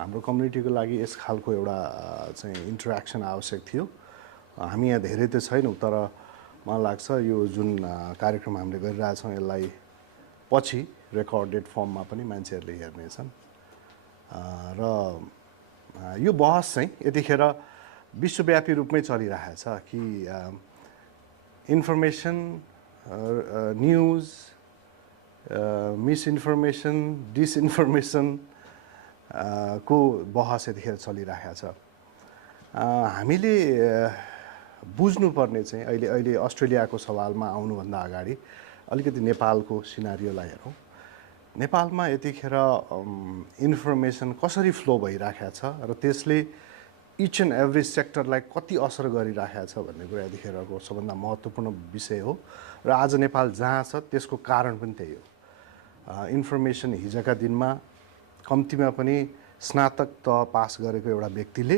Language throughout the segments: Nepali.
हाम्रो कम्युनिटीको लागि यस खालको एउटा चाहिँ इन्टरेक्सन आवश्यक थियो। हामी यहाँ धेरै त छैनौँ, तर मलाई लाग्छ यो जुन कार्यक्रम हामीले गरिरहेछौँ यसलाई पछि रेकर्डेड फर्ममा पनि मान्छेहरूले हेर्नेछन् र यो बहस चाहिँ यतिखेर विश्वव्यापी रूपमै चलिरहेछ कि इन्फर्मेसन, न्युज, मिसइन्फर्मेसन, डिसइन्फर्मेसन को बहस यतिखेर चलिरहेको छ। हामीले बुझ्नुपर्ने चाहिँ अहिले अस्ट्रेलियाको सवालमा आउनुभन्दा अगाडि अलिकति नेपालको सिनारियोलाई हेरौँ। नेपालमा यतिखेर इन्फर्मेसन कसरी फ्लो भइरहेको छ र त्यसले इच एन्ड एभ्री सेक्टरलाई कति असर गरिरहेको छ भन्ने कुरा यतिखेरको सबभन्दा महत्त्वपूर्ण विषय हो र आज नेपाल जहाँ छ त्यसको कारण पनि त्यही हो। इन्फर्मेसन हिजोका दिनमा कम्तीमा पनि स्नातक तह पास गरेको एउटा व्यक्तिले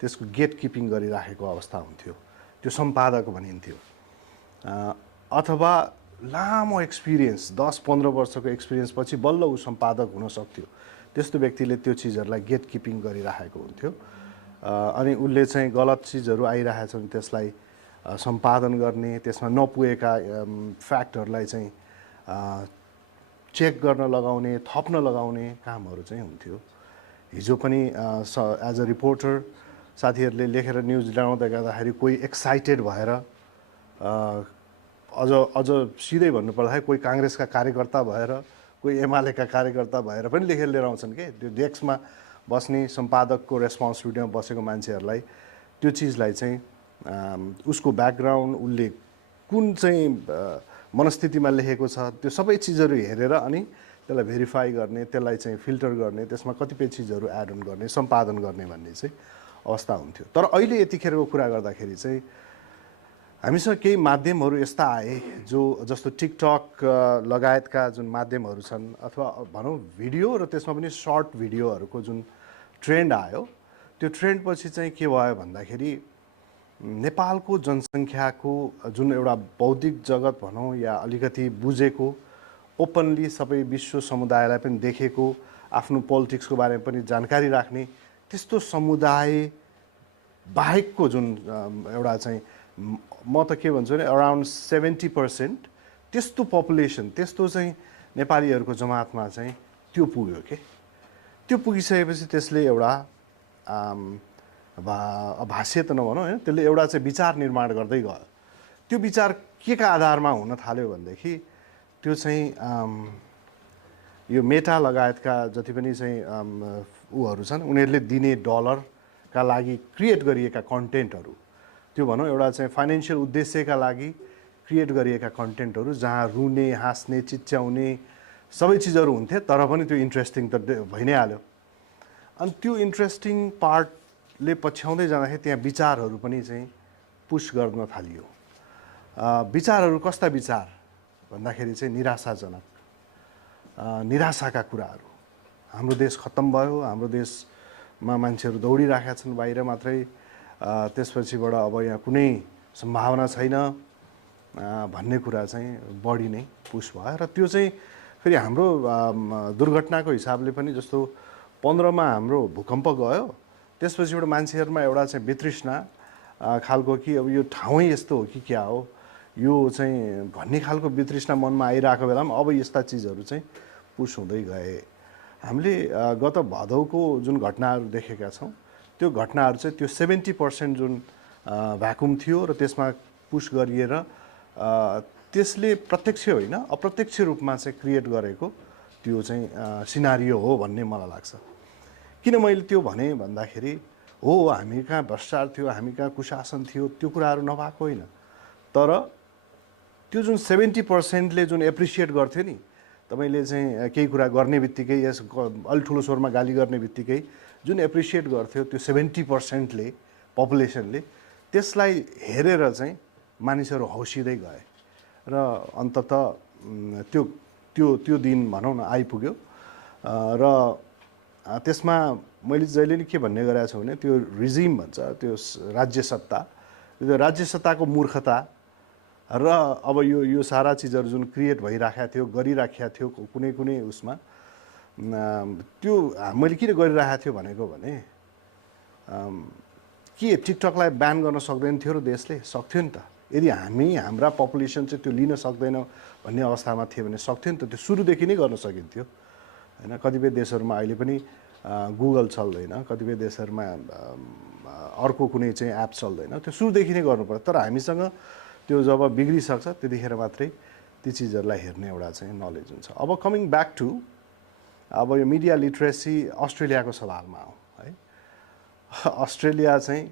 त्यसको गेट किपिङ गरिराखेको अवस्था हुन्थ्यो, त्यो सम्पादक भनिन्थ्यो। अथवा लामो एक्सपिरियन्स 10-15 वर्षको एक्सपिरियन्स पछि बल्ल ऊ सम्पादक हुन सक्थ्यो, त्यस्तो व्यक्तिले त्यो चिजहरूलाई गेट किपिङ गरिराखेको हुन्थ्यो। अनि उसले चाहिँ गलत चिजहरू आइरहेछन् त्यसलाई सम्पादन गर्ने, त्यसमा नपुगेका फ्याक्टहरूलाई चाहिँ चेक गर्न लगाउने, थप्न लगाउने कामहरू चाहिँ हुन्थ्यो। हिजो पनि एज अ रिपोर्टर साथीहरूले लेखेर न्युज ल्याउँदै गर्दाखेरि कोही एक्साइटेड भएर अझ सिधै भन्नुपर्दाखेरि कोही काङ्ग्रेसका कार्यकर्ता भएर, कोही एमालेका कार्यकर्ता भएर पनि लेखेर लिएर आउँछन् के त्यो डेस्कमा बस्ने सम्पादकको रेस्पोन्सिबिलिटीमा बसेको मान्छेहरूलाई त्यो चिजलाई चाहिँ उसको ब्याकग्राउन्ड, उसले कुन चाहिँ मनस्थितिमा लेखेको छ त्यो सबै चिजहरू हेरेर अनि त्यसलाई भेरिफाई गर्ने, त्यसलाई चाहिँ फिल्टर गर्ने, त्यसमा कतिपय चिजहरू एड अन गर्ने, सम्पादन गर्ने भन्ने चाहिँ अवस्था हुन्थ्यो। तर अहिले यतिखेरको कुरा गर्दाखेरि चाहिँ हामीसँग केही माध्यमहरू यस्ता आए जस्तो टिकटक लगायतका जुन माध्यमहरू छन्, अथवा भनौँ भिडियो र त्यसमा पनि सर्ट भिडियोहरूको जुन ट्रेन्ड आयो, त्यो ट्रेन्ड पछि चाहिँ के भयो भन्दाखेरि नेपालको जनसङ्ख्याको जुन एउटा बौद्धिक जगत भनौँ या अलिकति बुझेको, ओपनली सबै विश्व समुदायलाई पनि देखेको, आफ्नो पोलिटिक्सको बारेमा पनि जानकारी राख्ने त्यस्तो समुदाय बाहेकको जुन एउटा चाहिँ म त के भन्छु भने अराउन्ड 70% त्यस्तो पपुलेसन, त्यस्तो चाहिँ नेपालीहरूको जमातमा चाहिँ त्यो पुग्यो के। त्यो पुगिसकेपछि त्यसले एउटा भाष्य त नभनौँ होइन, त्यसले एउटा चाहिँ विचार निर्माण गर्दै गयो। त्यो विचार के का आधारमा हुन थाल्यो भनेदेखि त्यो चाहिँ यो मेटा लगायतका जति पनि चाहिँ उहरू छन् उनीहरूले दिने डलरका लागि क्रिएट गरिएका कन्टेन्टहरू, त्यो भनौँ एउटा चाहिँ फाइनेन्सियल उद्देश्यका लागि क्रिएट गरिएका कन्टेन्टहरू जहाँ रुने, हाँस्ने, चिच्याउने सबै चिजहरू हुन्थे, तर पनि त्यो इन्ट्रेस्टिङ त भइ नै हाल्यो। अनि त्यो इन्ट्रेस्टिङ पार्टले पछ्याउँदै जाँदाखेरि त्यहाँ विचारहरू पनि चाहिँ पुस गर्न थालियो। विचारहरू कस्ता विचार भन्दाखेरि चाहिँ निराशाजनक, निराशाका कुराहरू। हाम्रो देश खत्तम भयो, हाम्रो देशमा मान्छेहरू दौडिराखेका छन् बाहिर मात्रै, त्यसपछिबाट अब यहाँ कुनै सम्भावना छैन भन्ने कुरा चाहिँ बढी नै पुस भयो। र त्यो चाहिँ फेरि हाम्रो दुर्घटनाको हिसाबले पनि जस्तो 15मा हाम्रो भूकम्प गयो, त्यसपछिबाट मान्छेहरूमा एउटा चाहिँ वितृष्णा खालको कि अब यो ठाउँै यस्तो हो कि क्या हो यो चाहिँ भन्ने खालको वितृष्णा मनमा आइरहेको बेलामा अब यस्ता चिजहरू चाहिँ पुस हुँदै गए। हामीले गत भदौको जुन घटनाहरू देखेका छौँ त्यो घटनाहरू चाहिँ त्यो 70% जुन भ्याकुम थियो र त्यसमा पुस गरिएर त्यसले प्रत्यक्ष होइन अप्रत्यक्ष रूपमा चाहिँ क्रिएट गरेको त्यो चाहिँ सिनारियो हो भन्ने मलाई लाग्छ। किन मैले त्यो भने भन्दाखेरि हो हामी कहाँ भ्रष्टाचार थियो, हामी कहाँ कुशासन थियो, त्यो कुराहरू नभएको होइन, तर त्यो जुन 70%ले जुन एप्रिसिएट गर्थ्यो नि, तपाईँले चाहिँ केही कुरा गर्ने बित्तिकै यस अलि ठुलो स्वरमा गाली गर्ने बित्तिकै जुन एप्रिसिएट गर्थ्यो त्यो 70%ले पपुलेसनले त्यसलाई हेरेर चाहिँ मानिसहरू हौसिँदै गए र अन्ततः त्यो त्यो त्यो दिन भनौँ न आइपुग्यो। र त्यसमा मैले जहिले नि के भन्ने गरेको छु भने त्यो रिजिम भन्छ, त्यो राज्य सत्ता, त्यो राज्य सत्ताको मूर्खता र अब यो सारा चिजहरू जुन क्रिएट भइराखेको थियो, गरिराखेको थियो कुनै कुनै उसमा, त्यो मैले किन गरिरहेको थियो भनेको भने के टिकटकलाई ब्यान गर्न सक्दैन थियो र देशले सक्थ्यो नि त। यदि हाम्रा पपुलेसन चाहिँ त्यो लिन सक्दैन भन्ने अवस्थामा थियो भने सक्थ्यो नि त। त्यो सुरुदेखि नै गर्न सकिन्थ्यो होइन। कतिपय देशहरूमा अहिले पनि गुगल चल्दैन, कतिपय देशहरूमा अर्को कुनै चाहिँ एप चल्दैन, त्यो सुरुदेखि नै गर्नुपर्छ। तर हामीसँग त्यो जब बिग्रिसक्छ त्यतिखेर मात्रै ती चिजहरूलाई हेर्ने एउटा चाहिँ नलेज हुन्छ। अब कमिङ ब्याक टु अब यो मिडिया लिट्रेसी अस्ट्रेलियाको सवालमा आउँ है। अस्ट्रेलिया चाहिँ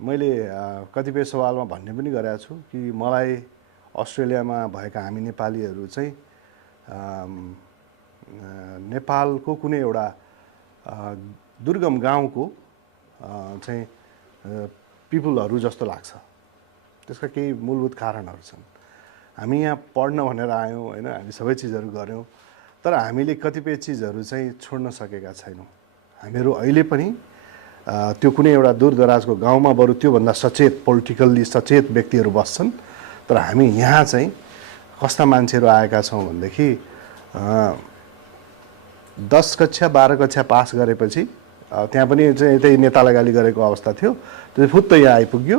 मैले कतिपय सवालमा भन्ने पनि गरेको छु कि मलाई अस्ट्रेलियामा भएका हामी नेपालीहरू चाहिँ नेपालको कुनै एउटा दुर्गम गाउँको चाहिँ पिपुलहरू जस्तो लाग्छ। त्यसका केही मूलभूत कारणहरू छन्। हामी यहाँ पढ्न भनेर आयौँ होइन, हामी सबै चिजहरू गऱ्यौँ, तर हामीले कतिपय चिजहरू चाहिँ छोड्न सकेका छैनौँ। हामीहरू अहिले पनि त्यो कुनै एउटा दूरदराजको गाउँमा बरु त्योभन्दा सचेत पोलिटिकल्ली सचेत व्यक्तिहरू बस्छन्। तर हामी यहाँ चाहिँ कस्ता मान्छेहरू आएका छौँ भनेदेखि 10 कक्षा 12 कक्षा पास गरेपछि त्यहाँ पनि चाहिँ यतै नेतालाई गाली गरेको अवस्था थियो, त्यो फुत्त यहाँ आइपुग्यो।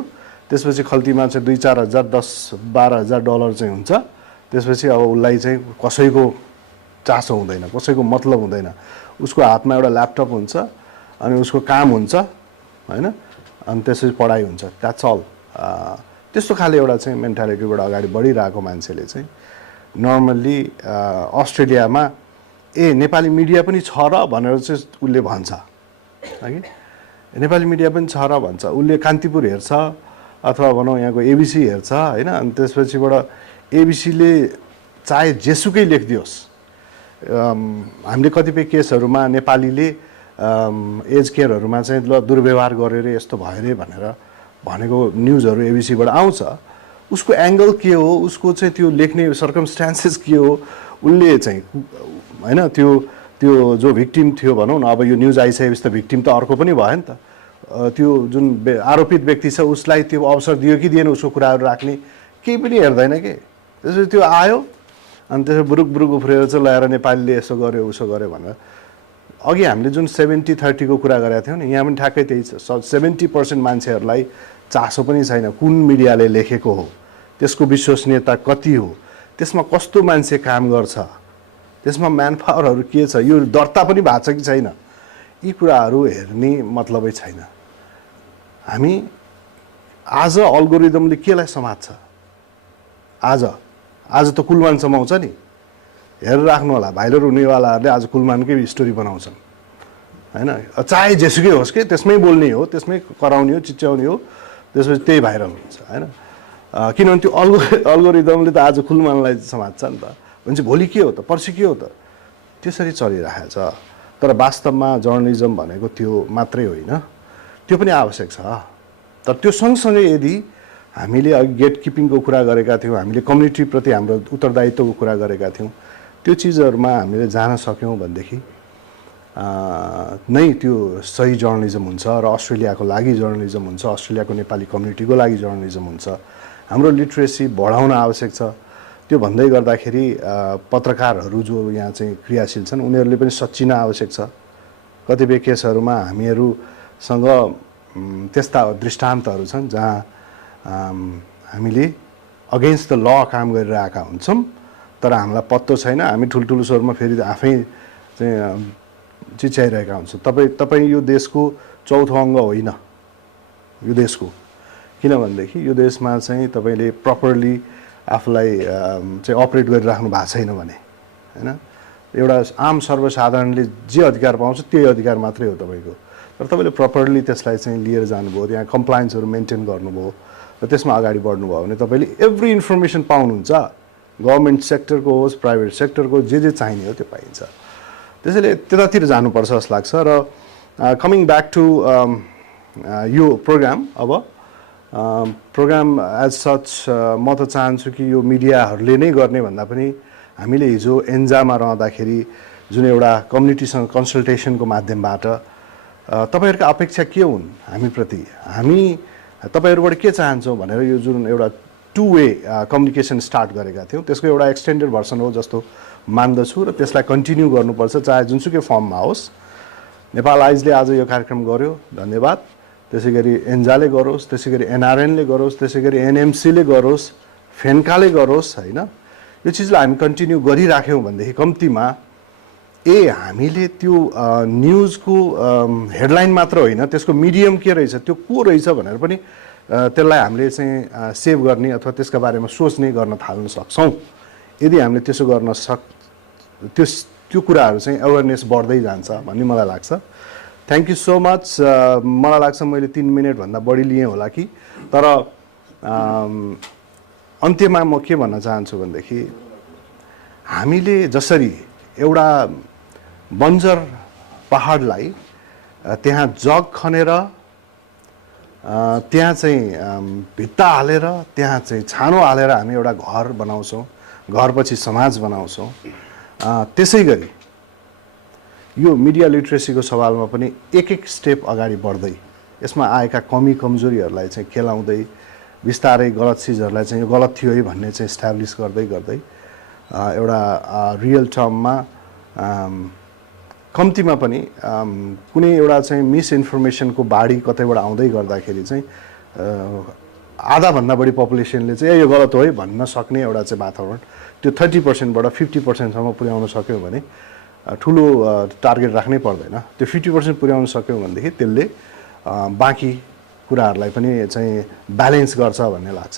त्यसपछि खल्तीमा चाहिँ 2-4 हजार 10-12 हजार डलर चाहिँ हुन्छ। त्यसपछि अब उसलाई चाहिँ कसैको चासो हुँदैन, कसैको मतलब हुँदैन। उसको हातमा एउटा ल्यापटप हुन्छ अनि उसको काम हुन्छ होइन, अनि त्यसपछि पढाइ हुन्छ, द्याट्स अल। त्यस्तो खाले एउटा चाहिँ मेन्टालिटीबाट अगाडि बढिरहेको मान्छेले चाहिँ नर्मल्ली अस्ट्रेलियामा नेपाली मिडिया पनि छ र भनेर चाहिँ उसले भन्छ है। नेपाली मिडिया पनि छ र भन्छ उसले। कान्तिपुर हेर्छ अथवा भनौँ यहाँको एबिसी हेर्छ होइन, अनि त्यसपछिबाट एबिसीले चाहे जेसुकै लेखिदियोस्। हामीले कतिपय केसहरूमा नेपालीले एज केयरहरूमा चाहिँ ल दुर्व्यवहार गरेर यस्तो भयो रे भनेर भनेको न्युजहरू एबिसीबाट आउँछ। उसको एङ्गल के हो, उसको चाहिँ त्यो लेख्ने सर्कमस्टान्सेस के हो, उसले चाहिँ होइन त्यो जो भिक्टिम थियो भनौँ न, अब यो न्युज आइसकेपछि त भिक्टिम त अर्को पनि भयो नि त। त्यो जुन आरोपित व्यक्ति छ उसलाई त्यो अवसर दियो कि दिएन उसको कुराहरू राख्ने, केही पनि हेर्दैन के। त्यसपछि त्यो आयो अनि त्यसो बुरुक बुरुक उफ्रेर चाहिँ ल्याएर नेपालीले यसो गर्यो उसो गर्यो भनेर। अघि हामीले जुन 70-30 को कुरा गरेका थियौँ नि, यहाँ पनि ठ्याक्कै त्यही छ। 70% मान्छेहरूलाई चासो पनि छैन कुन मिडियाले लेखेको हो, त्यसको विश्वसनीयता कति हो, त्यसमा कस्तो मान्छे काम गर्छ, त्यसमा म्यान पावरहरू के छ, यो दर्ता पनि भएको छ कि छैन, यी कुराहरू हेर्ने मतलबै छैन। हामी आज अल्गोरिदमले केलाई समात्छ, आज त कुलमान समाउँछ नि, हेरेर राख्नु होला। भाइरल हुनेवालाहरूले आज कुलमानकै स्टोरी बनाउँछन् होइन, चाहे जेसुकै होस् कि त्यसमै बोल्ने हो, त्यसमै कराउने हो, चिच्याउने हो, त्यसपछि त्यही भाइरल हुन्छ होइन। किनभने त्यो अल्गोरिदमले त आज कुलमानलाई समात्छ नि त। भने चाहिँ भोलि के हो त, पर्सि के हो त, त्यसरी चलिरहेको छ। तर वास्तवमा जर्नलिजम भनेको त्यो मात्रै होइन, त्यो पनि आवश्यक छ। तर त्यो सँगसँगै यदि हामीले अघि गेट किपिङको कुरा गरेका थियौँ, हामीले कम्युनिटीप्रति हाम्रो उत्तरदायित्वको कुरा गरेका थियौँ, त्यो चिजहरूमा हामीले जान सक्यौँ भनेदेखि नै त्यो सही जर्नलिजम हुन्छ र अस्ट्रेलियाको लागि जर्नलिजम हुन्छ, अस्ट्रेलियाको नेपाली कम्युनिटीको लागि जर्नलिजम हुन्छ। हाम्रो लिट्रेसी बढाउन आवश्यक छ। त्यो भन्दै गर्दाखेरि पत्रकारहरू जो यहाँ चाहिँ क्रियाशील छन् उनीहरूले पनि सच्चिन आवश्यक छ। कतिपय केसहरूमा हामीहरूसँग त्यस्ता दृष्टान्तहरू छन् जहाँ हामीले अगेन्स्ट द ल काम गरिरहेका हुन्छौँ, तर हामीलाई पत्तो छैन। हामी ठुल्ठुलो स्वरमा फेरि आफै चाहिँ चिच्याइरहेका हुन्छौँ। तपाईँ यो देशको चौथो अङ्ग होइन यो देशको, किनभनेदेखि यो देशमा चाहिँ तपाईँले प्रपरली आफूलाई चाहिँ अपरेट गरिराख्नु भएको छैन भने होइन। एउटा आम सर्वसाधारणले जे अधिकार पाउँछ त्यही अधिकार मात्रै हो तपाईँको, तर तपाईँले प्रपरली त्यसलाई चाहिँ लिएर जानुभयो, त्यहाँ कम्प्लायन्सहरू मेन्टेन गर्नुभयो र त्यसमा अगाडि बढ्नुभयो भने तपाईँले एभ्री इन्फर्मेसन पाउनुहुन्छ। गभर्मेन्ट सेक्टरको होस् प्राइभेट सेक्टरको जे चाहिने हो त्यो पाइन्छ। त्यसैले त्यतातिर जानुपर्छ जस्तो लाग्छ। र कमिङ ब्याक टु यो प्रोग्राम, अब प्रोग्राम एज सच म त चाहन्छु कि यो मिडियाहरूले नै गर्ने भन्दा पनि हामीले हिजो एन्जामा रहँदाखेरि जुन एउटा कम्युनिटीसँग कन्सल्टेसनको माध्यमबाट तपाईँहरूका अपेक्षा के हुन् हामीप्रति, हामी तपाईँहरूबाट के चाहन्छौँ भनेर यो जुन एउटा टु वे कम्युनिकेसन स्टार्ट गरेका थियौँ। त्यसको एउटा एक्सटेन्डेड भर्सन हो जस्तो मान्दछु र त्यसलाई कन्टिन्यू गर्नुपर्छ, चाहे जुनसुकै फर्ममा होस्। नेपाल आइजले आज यो कार्यक्रम गर्यो, धन्यवाद। त्यसै गरी एन्जाले गरोस्, त्यसै गरी एनआरएनले गरोस्, त्यसै गरी एनएमसीले गरोस्, फेन्काले गरोस्, होइन। यो चिजलाई हामी कन्टिन्यू गरिराख्यौँ भनेदेखि कम्तीमा हामीले त्यो न्युजको हेडलाइन मात्र होइन, त्यसको मिडियम के रहेछ, त्यो को रहेछ भनेर पनि त्यसलाई हामीले चाहिँ सेभ गर्ने अथवा त्यसका बारेमा सोच्ने गर्न थाल्न सक्छौँ। यदि हामीले त्यसो गर्न त्यो कुराहरू चाहिँ अवेरनेस बढ्दै जान्छ भन्ने मलाई लाग्छ। Thank you so much. मलाई लाग्छ मैले 3 मिनटभन्दा बढी लिएँ होला कि, तर अन्त्यमा म के भन्न चाहन्छु भनेदेखि हामीले जसरी एउटा बन्जर पहाडलाई त्यहाँ जग खनेर त्यहाँ चाहिँ भित्ता हालेर त्यहाँ चाहिँ छानो हालेर हामी एउटा घर बनाउँछौँ, घरपछि समाज बनाउँछौँ। त्यसै गरी यो मिडिया लिट्रेसीको सवालमा पनि एक स्टेप अगाडि बढ्दै यसमा आएका कमी कमजोरीहरूलाई चाहिँ खेलाउँदै बिस्तारै गलत चिजहरूलाई चाहिँ यो गलत थियो है भन्ने चाहिँ इस्टाब्लिस गर्दै गर्दै एउटा रियल टर्ममा कम्तीमा पनि कुनै एउटा चाहिँ मिसइन्फर्मेसनको बाढी कतैबाट आउँदै गर्दाखेरि चाहिँ आधाभन्दा बढी पपुलेसनले चाहिँ यो गलत हो है भन्न सक्ने एउटा चाहिँ वातावरण त्यो 30%बाट 50%सम्म पुर्याउन सक्यो भने ठुलो टार्गेट राख्नै पर्दैन। त्यो 50% पुर्याउन सक्यो भनेदेखि त्यसले बाँकी कुराहरूलाई पनि चाहिँ ब्यालेन्स गर्छ भन्ने लाग्छ।